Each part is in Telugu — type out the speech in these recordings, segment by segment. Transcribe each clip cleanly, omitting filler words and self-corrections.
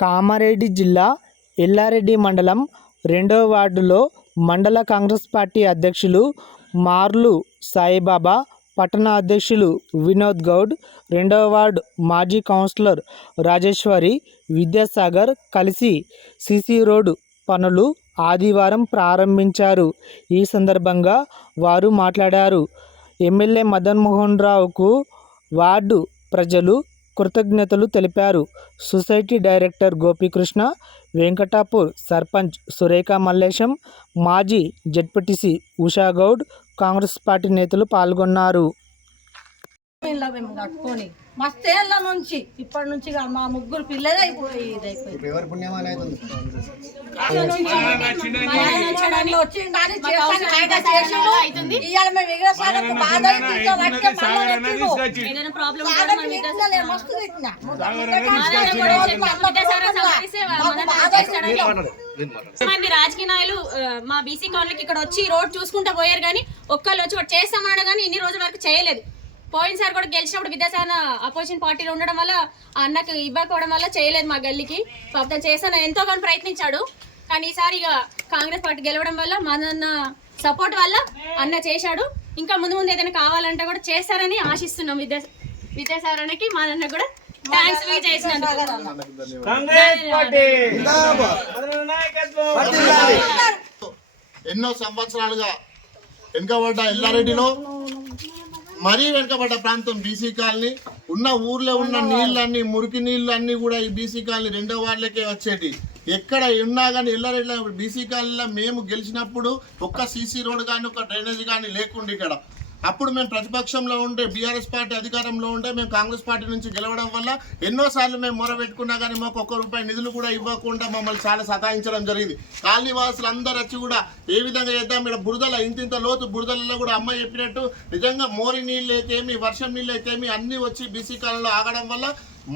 కామారెడ్డి జిల్లా ఎల్లారెడ్డి మండలం 2వ వార్డులో మండల కాంగ్రెస్ పార్టీ అధ్యక్షులు మార్లు సాయిబాబా, పట్టణ అధ్యక్షులు వినోద్ గౌడ్, 2వ వార్డు మాజీ కౌన్సిలర్ రాజేశ్వరి, విద్యాసాగర్ కలిసి సీసీ రోడ్డు పనులు ఆదివారం ప్రారంభించారు. ఈ సందర్భంగా వారు మాట్లాడారు. ఎమ్మెల్యే మదన్ మోహన్ రావుకు వార్డు ప్రజలు కృతజ్ఞతలు తెలిపారు. సొసైటీ డైరెక్టర్ గోపీకృష్ణ, వెంకటాపూర్ సర్పంచ్ సురేఖ మల్లేశం, మాజీ జెడ్పీటీసీ ఉషాగౌడ్, కాంగ్రెస్ పార్టీ నేతలు పాల్గొన్నారు. కట్టుకొని మస్తేళ్ల నుంచి ఇప్పటి నుంచి మా ముగ్గురు పిల్లలు అయిపోయి మంది రాజకీయ నాయకులు మా బీసీ కాలనీకి ఇక్కడ వచ్చి రోడ్ చూసుకుంటూ పోయారు, కానీ ఒక్కళ్ళు వచ్చి చేస్తామన్నాడు కానీ ఇన్ని రోజుల వరకు చేయలేదు. పోయినసారి కూడా గెలిచినప్పుడు విద్యాసాగర్ అపోజిషన్ పార్టీలో ఉండడం వల్ల అన్నకు ఇవ్వకపోవడం వల్ల చేయలేదు. మా గల్లీకి పాపం చేస్తాను ఎంతో కొంత ప్రయత్నించాడు, కానీ ఈసారి ఇక కాంగ్రెస్ పార్టీ గెలవడం వల్ల మన సపోర్ట్ వల్ల అన్న చేశాడు. ఇంకా ముందు ముందు ఏదైనా కావాలంటే కూడా చేస్తారని ఆశిస్తున్నాం. విద్యాసాగర్ అన్నకి మా అన్న కూడా థ్యాంక్స్ చేసినందుకు. ఎన్నో సంవత్సరాలుగా వెనుకబడ్డ ఎల్లారెడ్డిలో మరీ వెనుకబడ్డ ప్రాంతం బీసీ కాలనీ. ఉన్న ఊర్లో ఉన్న నీళ్ళన్నీ, మురికి నీళ్ళు అన్నీ కూడా ఈ బీసీ కాలనీ 2వ వార్డులకే వచ్చేటి. ఎక్కడ ఉన్నా కానీ ఎల్లారెడ్డిలో బీసీ కాలనీలో మేము గెలిచినప్పుడు ఒక్క సీసీ రోడ్ కానీ ఒక డ్రైనేజ్ కానీ లేకుండా ఇక్కడ. అప్పుడు మేము ప్రతిపక్షంలో ఉంటే బీఆర్ఎస్ పార్టీ అధికారంలో ఉంటే మేము కాంగ్రెస్ పార్టీ నుంచి గెలవడం వల్ల ఎన్నోసార్లు మేము మొరబెట్టుకున్నా కానీ మాకు ₹1 నిధులు కూడా ఇవ్వకుండా మమ్మల్ని చాలా సతాయించడం జరిగింది. కాలనీ వాసులు అందరూ వచ్చి కూడా ఏ విధంగా చేద్దాం, ఇక్కడ బురదల ఇంత లోతు బురదలలో కూడా అమ్మాయి చెప్పినట్టు నిజంగా మోరి నీళ్ళు అయితేమి, వర్షం నీళ్ళు అయితేమి అన్నీ వచ్చి బీసీ కాలనీలో ఆగడం వల్ల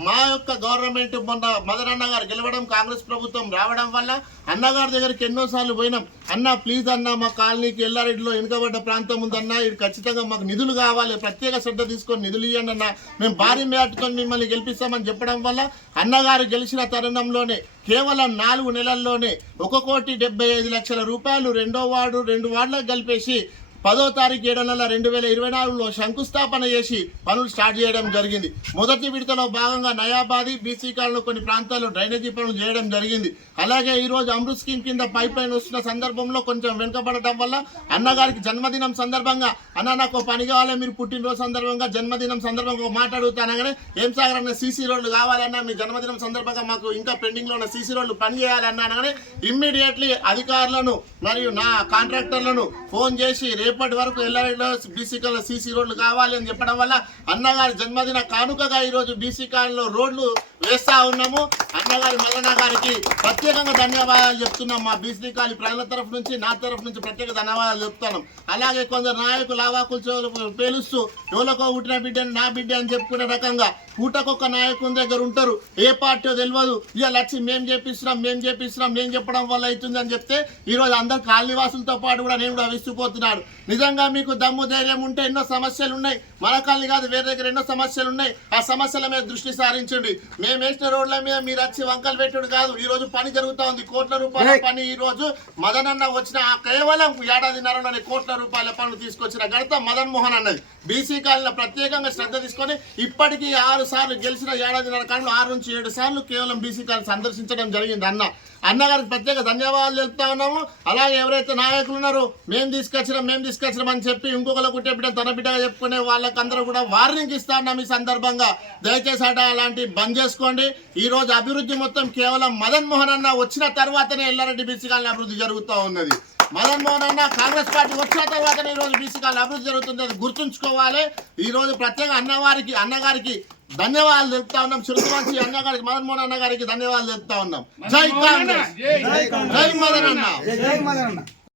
మా యొక్క గవర్నమెంట్ మొన్న మదన్ అన్న గారు గెలవడం, కాంగ్రెస్ ప్రభుత్వం రావడం వల్ల అన్నగారి దగ్గరికి ఎన్నోసార్లు పోయినాం. అన్న ప్లీజ్ అన్న మా కాలనీకి ఎల్లారెడ్డిలో వెనుకబడ్డ ప్రాంతం ఉందన్న, ఇది ఖచ్చితంగా మాకు నిధులు కావాలి, ప్రత్యేక శ్రద్ధ తీసుకొని నిధులు ఇవ్వండి అన్న, మేము భారీ మేటతో మిమ్మల్ని గెలిపిస్తామని చెప్పడం వల్ల అన్నగారు గెలిచిన తరుణంలోనే కేవలం 4 నెలల్లోనే ₹1,75,00,000 2వ వార్డు 2 వార్డులకు కలిపేసి 10వ తారీఖు 7వ నెల 2024లో శంకుస్థాపన చేసి పనులు స్టార్ట్ చేయడం జరిగింది. మొదటి విడతలో భాగంగా నయాబాది బీసీ కాలనీలో కొన్ని ప్రాంతాల్లో డ్రైనేజీ పనులు చేయడం జరిగింది. అలాగే ఈరోజు అమృత్ స్కీమ్ కింద పైప్ లైన్ వస్తున్న సందర్భంలో కొంచెం వెనుకబడటం వల్ల అన్నగారికి జన్మదినం సందర్భంగా అన్న నాకు పని కావాలి, మీరు పుట్టినరోజు సందర్భంగా జన్మదినం సందర్భంగా మాట్లాడుతానగానే ఏం సాగర్ అన్న సీసీ రోడ్లు కావాలన్నా, మీ జన్మదినం సందర్భంగా మాకు ఇంకా పెండింగ్లో ఉన్న సీసీ రోడ్లు పని చేయాలన్నా అనగానే ఇమ్మీడియట్లీ అధికారులను మరియు నా కాంట్రాక్టర్లను ఫోన్ చేసి రేపటి వరకు ఎల్లారెడ్డిలో బీసీ కాలనీలో సీసీ రోడ్లు కావాలి అని చెప్పడం వల్ల అన్నగారి జన్మదిన కానుకగా ఈరోజు బీసీ కాలనీలో రోడ్లు వేస్తా ఉన్నాము. అన్నగారి మల్లన్న గారికి ప్రత్యేకంగా ధన్యవాదాలు చెప్తున్నాం. మా బీసీ కాలనీ ప్రజల తరఫు నుంచి, నా తరఫు నుంచి ప్రత్యేక ధన్యవాదాలు చెప్తున్నాం. అలాగే కొందరు నాయకులు ఆవాకులు పేలుస్తూ ఎవరికో పుట్టిన బిడ్డని నా బిడ్డ అని చెప్పుకునే రకంగా పూటకొక్క నాయకుని దగ్గర ఉంటారు, ఏ పార్టీ తెలియదు, ఇక లక్షి మేము చేపిస్తున్నాం నేను చెప్పడం వల్ల అవుతుంది అని చెప్తే ఈరోజు అందరు కాలనీ వాసులతో పాటు కూడా నేను కూడా విసిపోతున్నాడు. నిజంగా మీకు దమ్ము ధైర్యం ఉంటే ఎన్నో సమస్యలు ఉన్నాయి, మన కాలనీ కాదు వేరే దగ్గర ఎన్నో సమస్యలు ఉన్నాయి, ఆ సమస్యల మీద దృష్టి సారించండి. మేము వేసిన రోడ్ల మీద మీరు వచ్చి వంకలు పెట్టుడు కాదు. ఈ రోజు పని జరుగుతూ ఉంది, ₹1,00,00,000 పని. ఈ రోజు మదన్ అన్న వచ్చిన కేవలం ఏడాదిన్నరలోనే ₹1,00,00,000 పనులు తీసుకొచ్చిన ఘనత మదన్ మోహన్ అన్నది. బీసీ కాలనీలో ప్రత్యేకంగా శ్రద్ధ తీసుకొని ఇప్పటికీ 6 సార్లు గెలిచిన ఏడాదిన్నర కాలంలో 6 నుంచి 7 సార్లు కేవలం బీసీ కాలనీ సందర్శించడం జరిగింది. అన్నగారికి ప్రత్యేక ధన్యవాదాలు చెప్తా ఉన్నాము. అలాగే ఎవరైతే నాయకులు ఉన్నారో మేము తీసుకొచ్చినాం అని చెప్పి ఇంకొకరు కుట్టే బిడ్డ తన బిడ్డగా చెప్పుకునే వాళ్ళకందరూ కూడా వార్నింగ్ ఇస్తా ఉన్నాం. ఈ సందర్భంగా దయచేసి అలాంటి బంద్ చేసుకోండి. ఈ రోజు అభివృద్ధి మొత్తం కేవలం మదన్ మోహన్ అన్న వచ్చిన తర్వాతనే ఎల్లారెడ్డి బీసీ కాలనీ అభివృద్ధి జరుగుతూ ఉన్నది. మదన్ మోహన్ అన్న కాంగ్రెస్ పార్టీ వచ్చిన తర్వాతనే ఈ రోజు బీసీ కాలనీ అభివృద్ధి జరుగుతుంది, అది గుర్తుంచుకోవాలి. ఈ రోజు ప్రత్యేక అన్నగారికి ధన్యవాదాలు తెలుపుతా ఉన్నాం. చిరుతవాసి అన్నగారికి, మదన్ మోహన్ అన్నగారికి ధన్యవాదాలు తెలుపుతా ఉన్నాం. జై కాంగ్రెస్, జై మదన్ అన్న.